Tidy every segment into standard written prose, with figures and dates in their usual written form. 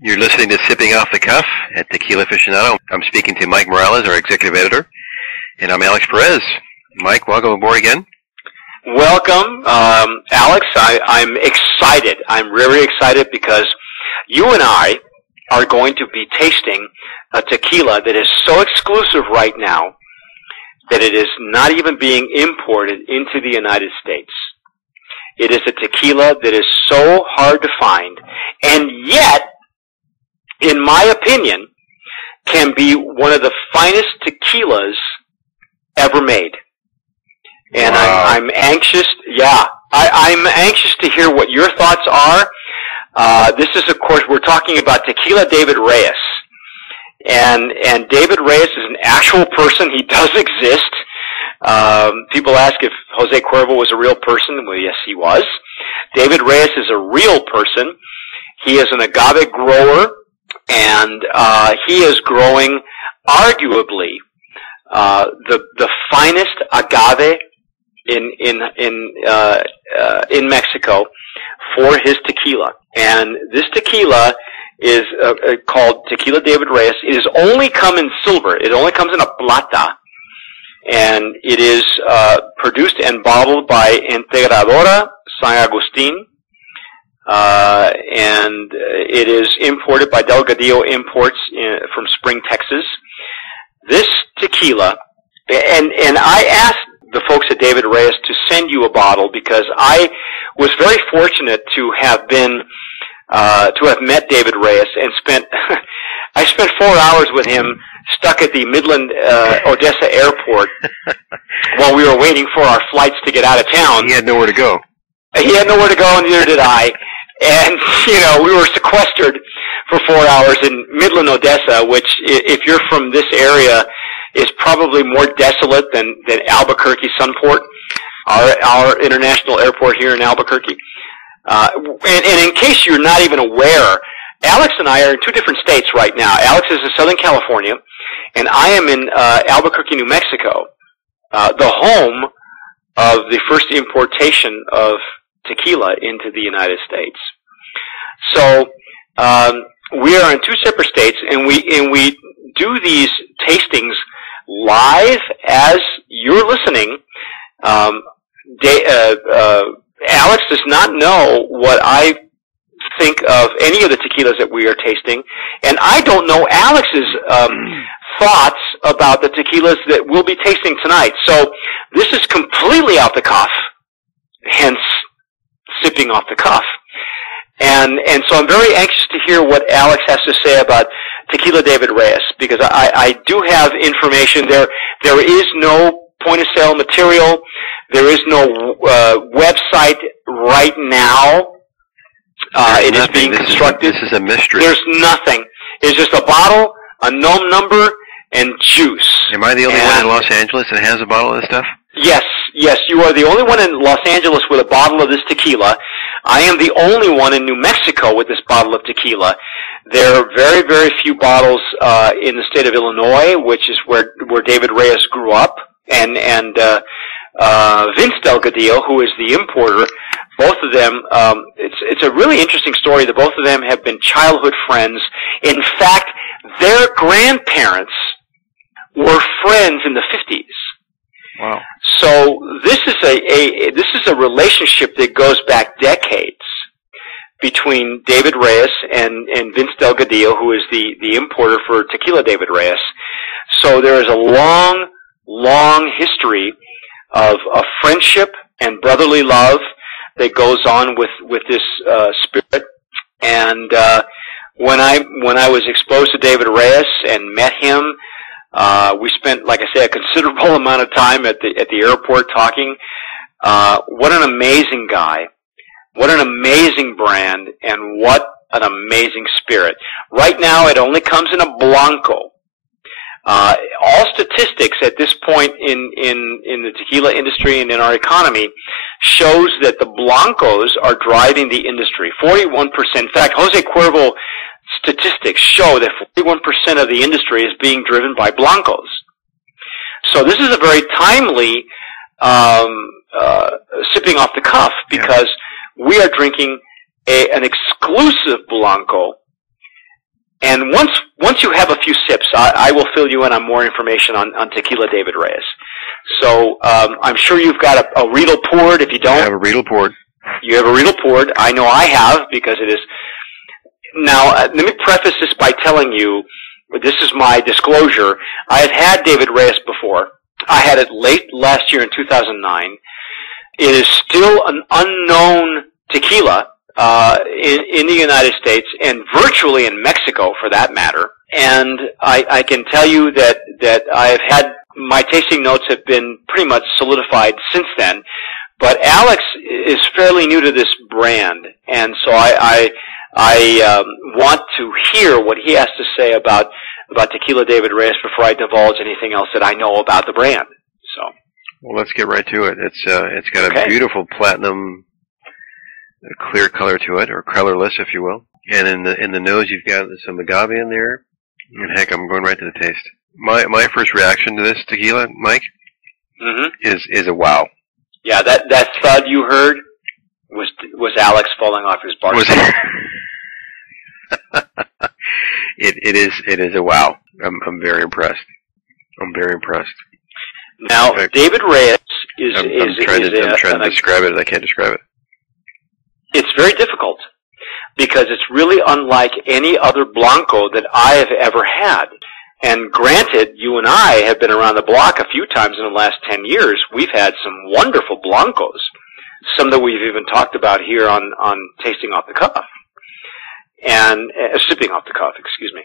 You're listening to Sipping Off the Cuff at Tequila Aficionado. I'm speaking to Mike Morales, our executive editor, and I'm Alex Perez. Mike, welcome aboard again. Welcome, Alex. I'm excited. I'm very excited because you and I are going to be tasting a tequila that is so exclusive right now that it is not even being imported into the United States. It is a tequila that is so hard to find, and yet, in my opinion, can be one of the finest tequilas ever made. And wow. I'm anxious, I'm anxious to hear what your thoughts are. This is, of course, we're talking about Tequila David Reyes. And David Reyes is an actual person. He does exist. People ask if Jose Cuervo was a real person. Well, yes, he was. David Reyes is a real person. He is an agave grower. And he is growing, arguably, the finest agave in Mexico for his tequila. And this tequila is called Tequila David Reyes. It has only come in silver. It only comes in a plata, and it is produced and bottled by Integradora San Agustin. And it is imported by Delgadillo Imports from Spring, Texas. This tequila, and I asked the folks at David Reyes to send you a bottle because I was very fortunate to have met David Reyes and I spent 4 hours with him stuck at the Midland, Odessa airport while we were waiting for our flights to get out of town. He had nowhere to go. He had nowhere to go, and neither did I. And, we were sequestered for 4 hours in Midland, Odessa, which, if you're from this area, is probably more desolate than Albuquerque Sunport, our international airport here in Albuquerque. And in case you're not even aware, Alex and I are in two different states right now. Alex is in Southern California, and I am in Albuquerque, New Mexico, the home of the first importation of tequila into the United States. So we are in two separate states, and we do these tastings live as you're listening. Alex does not know what I think of any of the tequilas that we are tasting, and I don't know Alex's thoughts about the tequilas that we'll be tasting tonight. So this is completely off the cuff, hence sipping off the cuff. And so I'm very anxious to hear what Alex has to say about Tequila David Reyes, because I do have information there. There is no point-of-sale material. There is no website right now. It is being constructed. This is a mystery. There's nothing. It's just a bottle, a NOM number, and juice. Am I the only one in Los Angeles that has a bottle of this stuff? Yes, you are the only one in Los Angeles with a bottle of this tequila. I am the only one in New Mexico with this bottle of tequila. There are very, very few bottles in the state of Illinois, which is where David Reyes grew up, and Vince Delgadillo, who is the importer. Both of them, it's a really interesting story that both of them have been childhood friends. In fact, their grandparents were friends in the 50s. Wow. So this is a relationship that goes back decades between David Reyes and Vince Delgadillo, who is the importer for Tequila David Reyes. So there is a long, long history of friendship and brotherly love that goes on with this spirit. And when I was exposed to David Reyes and met him, we spent, like I say, a considerable amount of time at the airport talking. What an amazing guy. What an amazing brand, and what an amazing spirit. Right now, it only comes in a Blanco. All statistics at this point in the tequila industry and in our economy shows that the Blancos are driving the industry. 41%. In fact, Jose Cuervo statistics show that 41% of the industry is being driven by Blancos. So this is a very timely sipping off the cuff, because we are drinking an exclusive Blanco And once you have a few sips, I will fill you in on more information on Tequila David Reyes. So I'm sure you've got a Riedel poured. If you don't, I have a Riedel poured. You have a Riedel poured. I know I have, because it is. Now, let me preface this by telling you, this is my disclosure. I have had David Reyes before. I had it late last year in 2009. It is still an unknown tequila in the United States, and virtually in Mexico for that matter. And I can tell you that I have had, my tasting notes have been pretty much solidified since then. But Alex is fairly new to this brand, and so I want to hear what he has to say about Tequila David Reyes before I divulge anything else that I know about the brand. So, well, let's get right to it. It's got a beautiful platinum, clear color to it, or colorless, if you will. And in the nose, you've got some agave in there. And heck, I'm going right to the taste. My first reaction to this tequila, Mike, is a wow. Yeah, that thud you heard was Alex falling off his bar stool. It is a wow. I'm very impressed. I'm very impressed. Now, David Reyes is. I'm trying to describe it. I can't describe it. It's very difficult, because it's really unlike any other Blanco that I have ever had. And granted, you and I have been around the block a few times in the last 10 years. We've had some wonderful Blancos, some that we've even talked about here on Tasting Off the Cuff. And Sipping Off the Cuff, excuse me.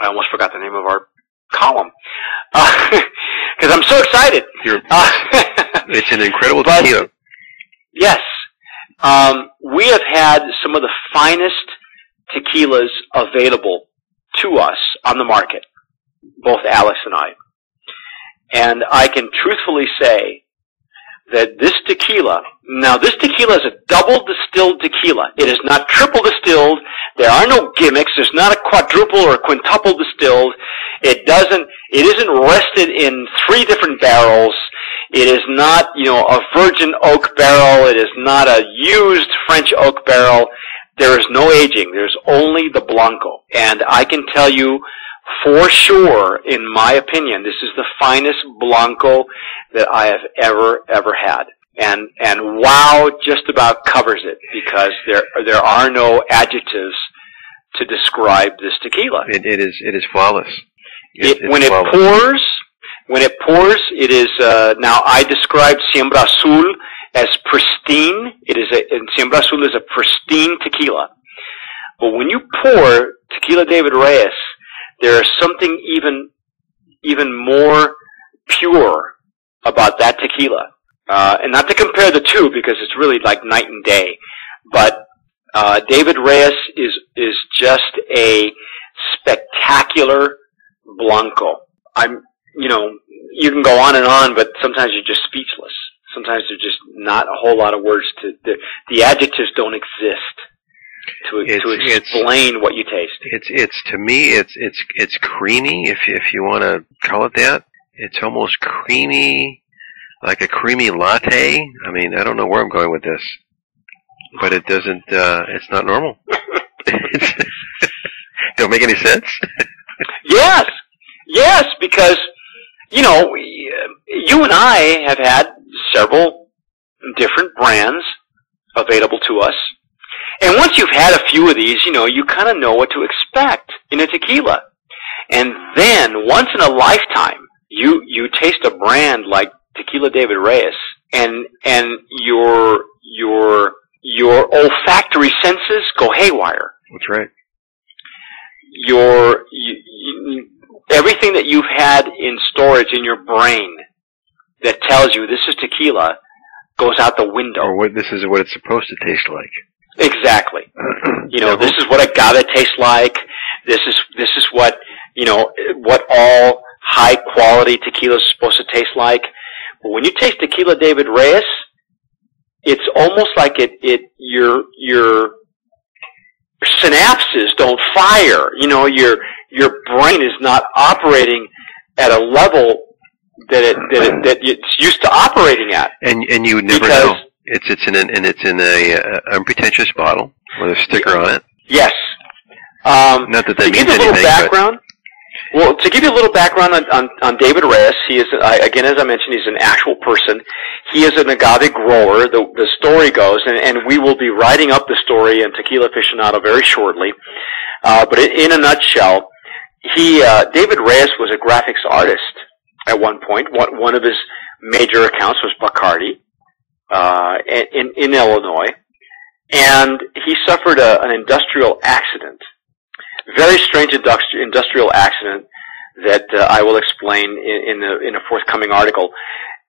I almost forgot the name of our column. Because I'm so excited. It's an incredible tequila. Yes. We have had some of the finest tequilas available to us on the market, both Alex and I. And I can truthfully say that this tequila, now this tequila is a double distilled tequila. It is not triple distilled. There are no gimmicks. There's not a quadruple or a quintuple distilled. It isn't rested in 3 different barrels. It is not, a virgin oak barrel. It is not a used French oak barrel. There is no aging. There's only the Blanco. And I can tell you for sure, in my opinion, this is the finest Blanco that I have ever had. And wow just about covers it, because there are no adjectives to describe this tequila. It is flawless. When it pours, it is, now I described Siembra Azul as pristine. And Siembra Azul is a pristine tequila. But when you pour Tequila David Reyes, there is something even more pure about that tequila. And not to compare the two, because it's really like night and day. But David Reyes is just a spectacular Blanco. You can go on and on, but sometimes you're just speechless. Sometimes there's just not a whole lot of words the adjectives don't exist to explain what you taste. It's to me it's creamy, if you want to call it that. It's almost creamy, like a creamy latte. I mean, I don't know where I'm going with this, but it doesn't. It's not normal. Don't make any sense. Yes, because you and I have had several different brands available to us. And once you've had a few of these, you kind of know what to expect in a tequila. And then, once in a lifetime, you taste a brand like Tequila David Reyes, and your olfactory senses go haywire. That's right. Everything that you've had in storage in your brain that tells you this is tequila goes out the window. Or this is what it's supposed to taste like. Exactly. This is what agave tastes like. This is what what all high quality tequila is supposed to taste like. But when you taste Tequila David Reyes, it's almost like your synapses don't fire. Your brain is not operating at a level that it's used to operating at. And you would never know. It's in a unpretentious bottle with a sticker on it. Yes. Not that to give you a little background. Well, to give you a little background on David Reyes, he is, again, as I mentioned, he's an actual person. He is an agave grower, the story goes, and we will be writing up the story in Tequila Aficionado very shortly. But in a nutshell, David Reyes was a graphics artist at one point. One of his major accounts was Bacardi in Illinois, and he suffered an industrial accident. Very strange industrial accident that I will explain in a forthcoming article.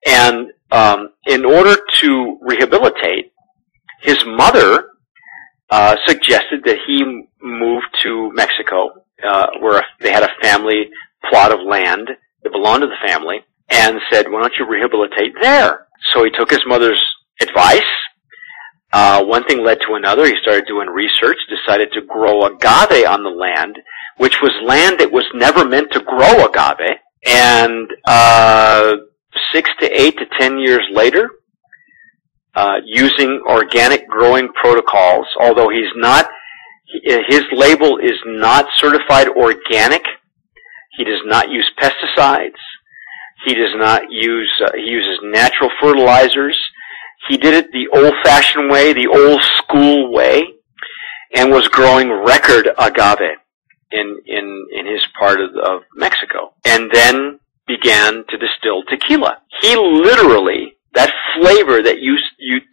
And in order to rehabilitate, his mother suggested that he move to Mexico, where they had a family plot of land that belonged to the family, and said, "Why don't you rehabilitate there?" So he took his mother's advice. One thing led to another. He started doing research, decided to grow agave on the land, which was land that was never meant to grow agave. And 6 to 8 to 10 years later, using organic growing protocols, although his label is not certified organic. He does not use pesticides. He does not use, he uses natural fertilizers. He did it the old-fashioned way, the old-school way, and was growing record agave in his part of Mexico, and then began to distill tequila. He literally, that flavor that you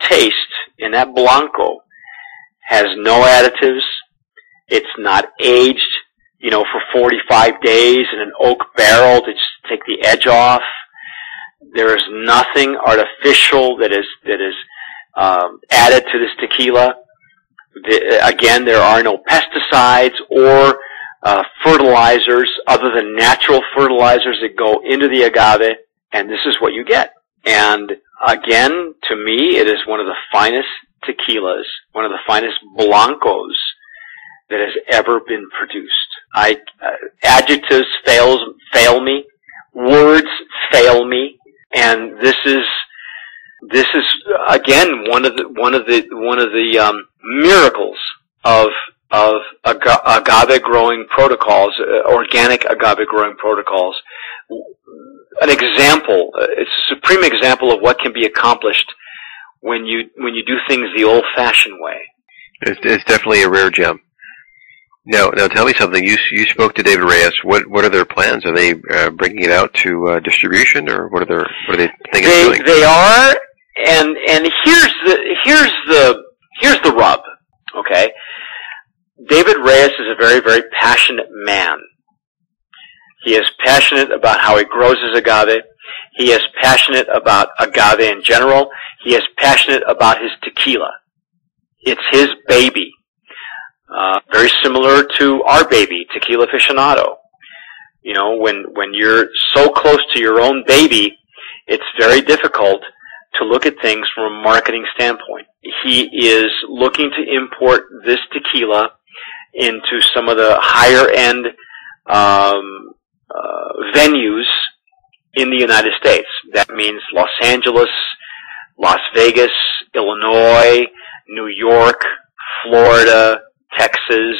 taste in that Blanco has no additives. It's not aged, for 45 days in an oak barrel to just take the edge off. There is nothing artificial that is added to this tequila. Again, there are no pesticides or fertilizers other than natural fertilizers that go into the agave, and this is what you get. And again, to me, it is one of the finest tequilas, one of the finest blancos that has ever been produced. Adjectives fail me, words fail me. And this is again one of the miracles of agave growing protocols, organic agave growing protocols. An example, it's a supreme example of what can be accomplished when you do things the old-fashioned way. It's definitely a rare gem. Now tell me something. You spoke to David Reyes. What are their plans? Are they bringing it out to distribution, or what are they thinking of doing? They are, and here's the rub. Okay, David Reyes is a very, very passionate man. He is passionate about how he grows his agave. He is passionate about agave in general. He is passionate about his tequila. It's his baby. Very similar to our baby, Tequila Aficionado. When you're so close to your own baby, it's very difficult to look at things from a marketing standpoint. He is looking to import this tequila into some of the higher end venues in the United States. That means Los Angeles, Las Vegas, Illinois, New York, Florida, Texas,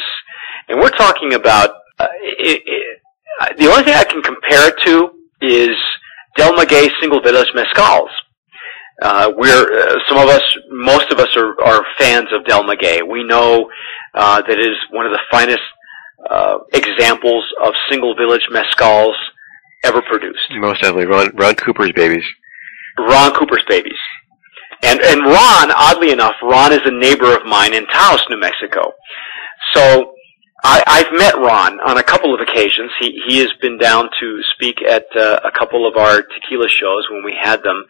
and we're talking about the only thing I can compare it to is Del Maguey Single Village Mezcals. Most of us are fans of Del Maguey. We know that it is one of the finest examples of Single Village Mezcals ever produced. Most definitely, Ron Cooper's babies. Ron Cooper's babies. And Ron, oddly enough, Ron is a neighbor of mine in Taos, New Mexico. So I've met Ron on a couple of occasions. He has been down to speak at a couple of our tequila shows when we had them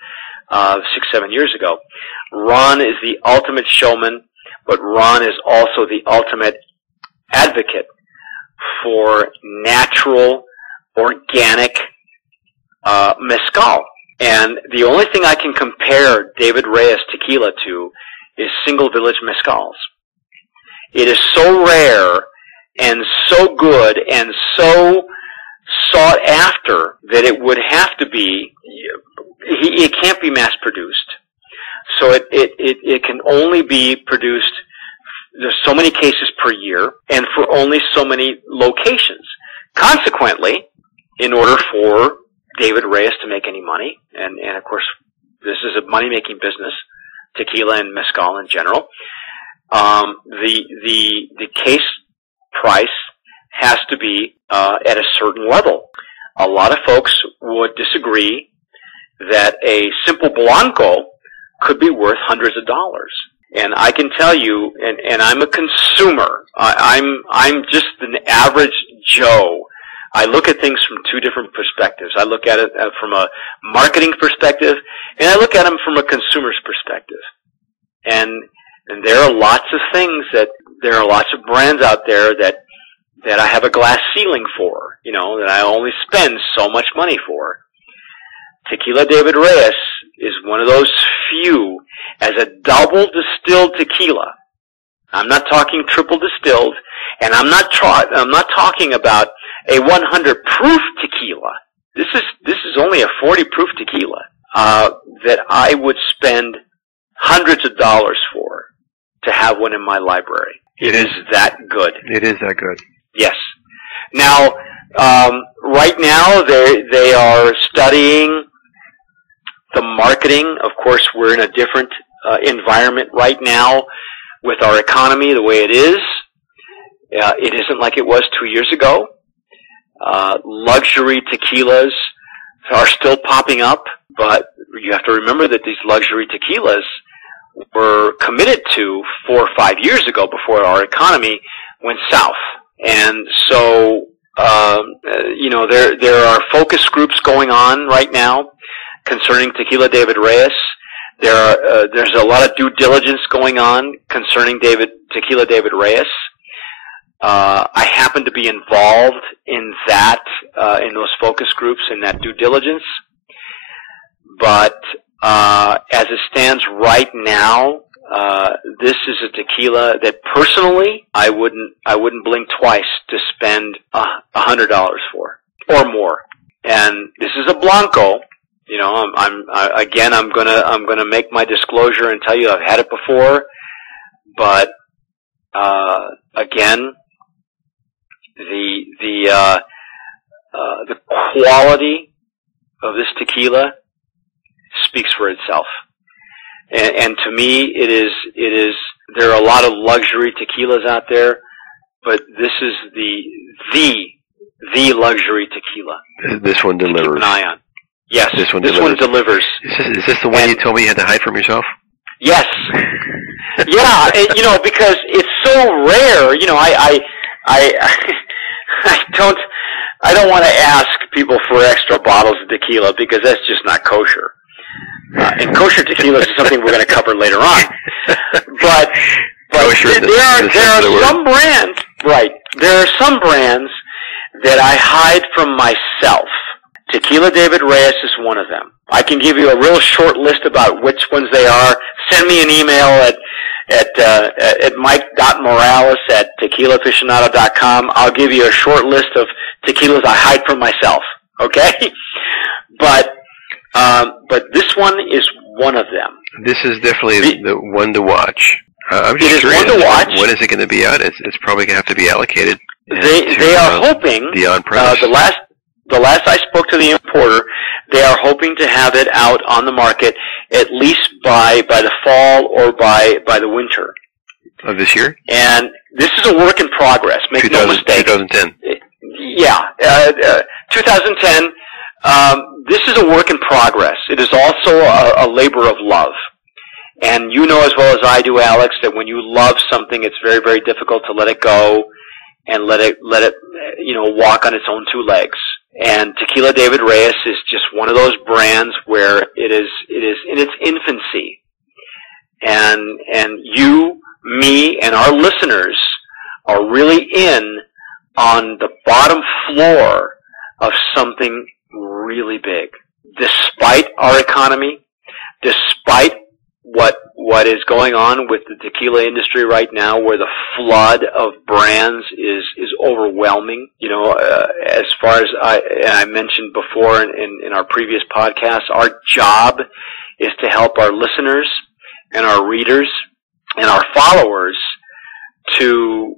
6-7 years ago. Ron is the ultimate showman, but Ron is also the ultimate advocate for natural, organic mezcal. And the only thing I can compare David Reyes tequila to is Single Village Mezcals. It is so rare and so good and so sought after that it would have to be, it can't be mass produced. So it can only be produced there's so many cases per year and for only so many locations. Consequently, in order for David Reyes to make any money, and of course this is a money-making business, tequila and mezcal in general, the case price has to be at a certain level. A lot of folks would disagree that a simple Blanco could be worth hundreds of dollars. And I can tell you, and I'm a consumer, I'm just an average Joe. I look at things from two different perspectives. I look at it from a marketing perspective, and I look at them from a consumer's perspective. And there are lots of things there are lots of brands out there that I have a glass ceiling for, that I only spend so much money for. Tequila David Reyes is one of those few as a double distilled tequila. I'm not talking triple distilled, and I'm not talking about a 100 proof tequila. This is only a 40 proof tequila that I would spend hundreds of dollars for to have one in my library. It is that good. It is that good. Yes. Now, right now they are studying the marketing. Of course, we're in a different environment right now with our economy the way it is. It isn't like it was 2 years ago. Luxury tequilas are still popping up, but you have to remember that these luxury tequilas were committed to 4 or 5 years ago before our economy went south. And so, there are focus groups going on right now concerning Tequila David Reyes. There's a lot of due diligence going on concerning Tequila David Reyes. I happen to be involved in that, in those focus groups, in that due diligence. But as it stands right now, this is a tequila that personally I wouldn't blink twice to spend $100 for or more. And this is a Blanco. I'm gonna make my disclosure and tell you I've had it before, but again, the quality of this tequila speaks for itself. And to me, it is. There are a lot of luxury tequilas out there, but this is the luxury tequila. This one delivers. Keep an eye on. Yes, this one delivers. Is this the one you told me you had to hide from yourself? Yes. Yeah, because it's so rare. I don't want to ask people for extra bottles of tequila because that's just not kosher. And kosher tequila is something we're going to cover later on. But there are some brands, right? There are some brands that I hide from myself. Tequila David Reyes is one of them. I can give you a real short list about which ones they are. Send me an email at mike.morales@tequilaaficionado.com. I'll give you a short list of tequilas I hide from myself. Okay? But this one is one of them. This is definitely the one to watch. I'm just it curious, is one to watch. When is it going to be out? It's probably going to have to be allocated. They are hoping the on-premise. The last I spoke to the importer, they are hoping to have it out on the market at least by the fall or by the winter of this year. And this is a work in progress. Make no mistake. 2010. Yeah, 2010. This is a work in progress. It is also a labor of love. And you know as well as I do, Alex, that when you love something, it's very, very difficult to let it go and let it walk on its own two legs. And Tequila David Reyes is just one of those brands where it is in its infancy. And you, me, and our listeners are really in on the bottom floor of something really big. Despite our economy, despite what is going on with the tequila industry right now, where the flood of brands is overwhelming. As far as I mentioned before in our previous podcasts, our job is to help our listeners and our readers and our followers to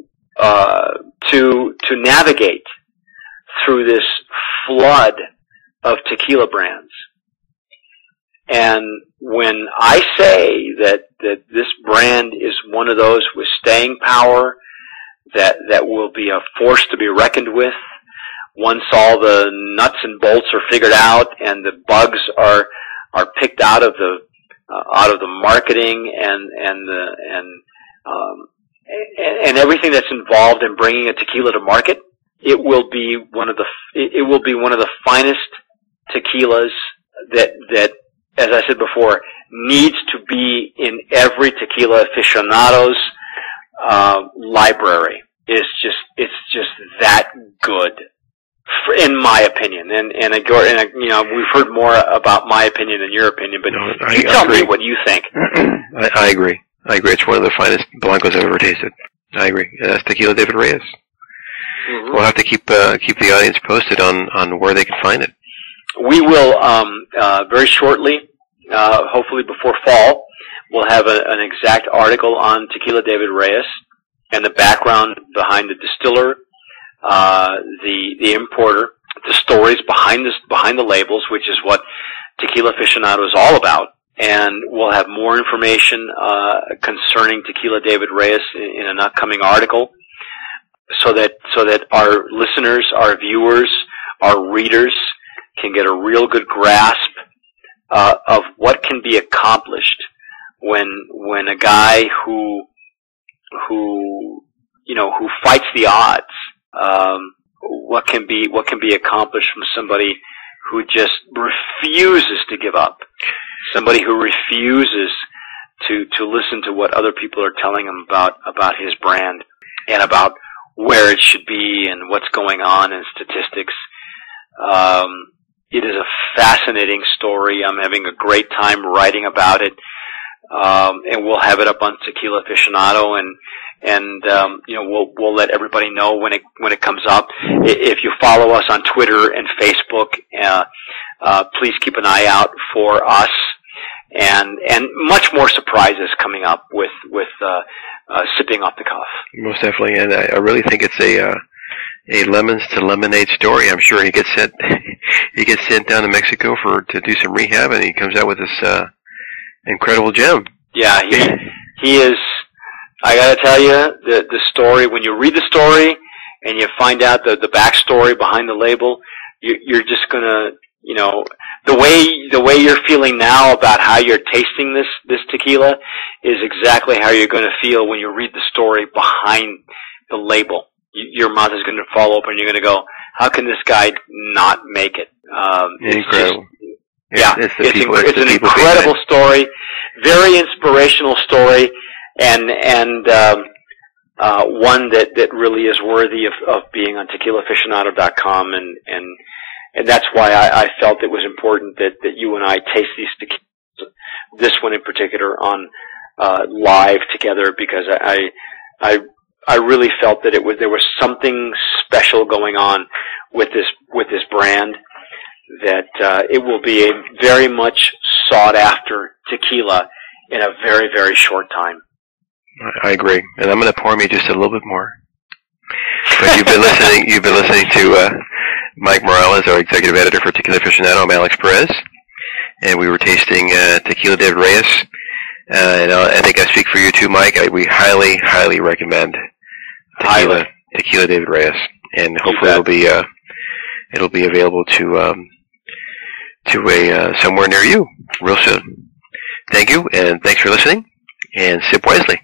navigate through this flood of tequila brands. And when I say that this brand is one of those with staying power, that will be a force to be reckoned with, once all the nuts and bolts are figured out and the bugs are picked out of the marketing and everything that's involved in bringing a tequila to market, it will be one of the finest tequilas that, as I said before, needs to be in every Tequila Aficionado's library. It's just that good, in my opinion. And you know, we've heard more about my opinion than your opinion, but you tell me what you think. I agree. It's one of the finest blancos I've ever tasted. I agree. That's Tequila David Reyes. Mm-hmm. We'll have to keep the audience posted on where they can find it. We will very shortly, hopefully before fall, we'll have an exact article on Tequila David Reyes and the background behind the distiller, the importer, the stories behind the labels, which is what Tequila Aficionado is all about. And we'll have more information concerning Tequila David Reyes in an upcoming article, so that our listeners, our viewers, our readers can get a real good grasp of what can be accomplished when a guy who fights the odds, what can be accomplished from somebody who just refuses to give up, somebody who refuses to listen to what other people are telling him about his brand and about where it should be and what's going on in statistics. It is a fascinating story. I'm having a great time writing about it, and we'll have it up on Tequila Aficionado, and we'll let everybody know when it comes up. If you follow us on Twitter and Facebook, please keep an eye out for us, and much more surprises coming up with sipping off the cuff. Most definitely, and I really think it's a lemons to lemonade story. I'm sure he gets sent down to Mexico to do some rehab, and he comes out with this incredible gem. Yeah, he is. I got to tell you, the story. When you read the story and you find out the backstory behind the label, you're just gonna, the way you're feeling now about how you're tasting this tequila is exactly how you're going to feel when you read the story behind the label. Your mouth is going to fall open. You're going to go, how can this guy not make it? Incredible. It's an incredible story, very inspirational story, and one that really is worthy of being on TequilaAficionado.com, and that's why I felt it was important that you and I taste these tequilas, this one in particular, on live together, because I really felt that there was something special going on with this brand, that it will be a very much sought after tequila in a very, very short time. I agree, and I'm going to pour me just a little bit more. But you've been listening to Mike Morales, our executive editor for Tequila Aficionado. I'm Alex Perez, and we were tasting Tequila David Reyes. And I think I speak for you too, Mike. We highly, highly recommend Tequila David Reyes, and hopefully it'll be available to somewhere near you real soon. Thank you, and thanks for listening, and sip wisely.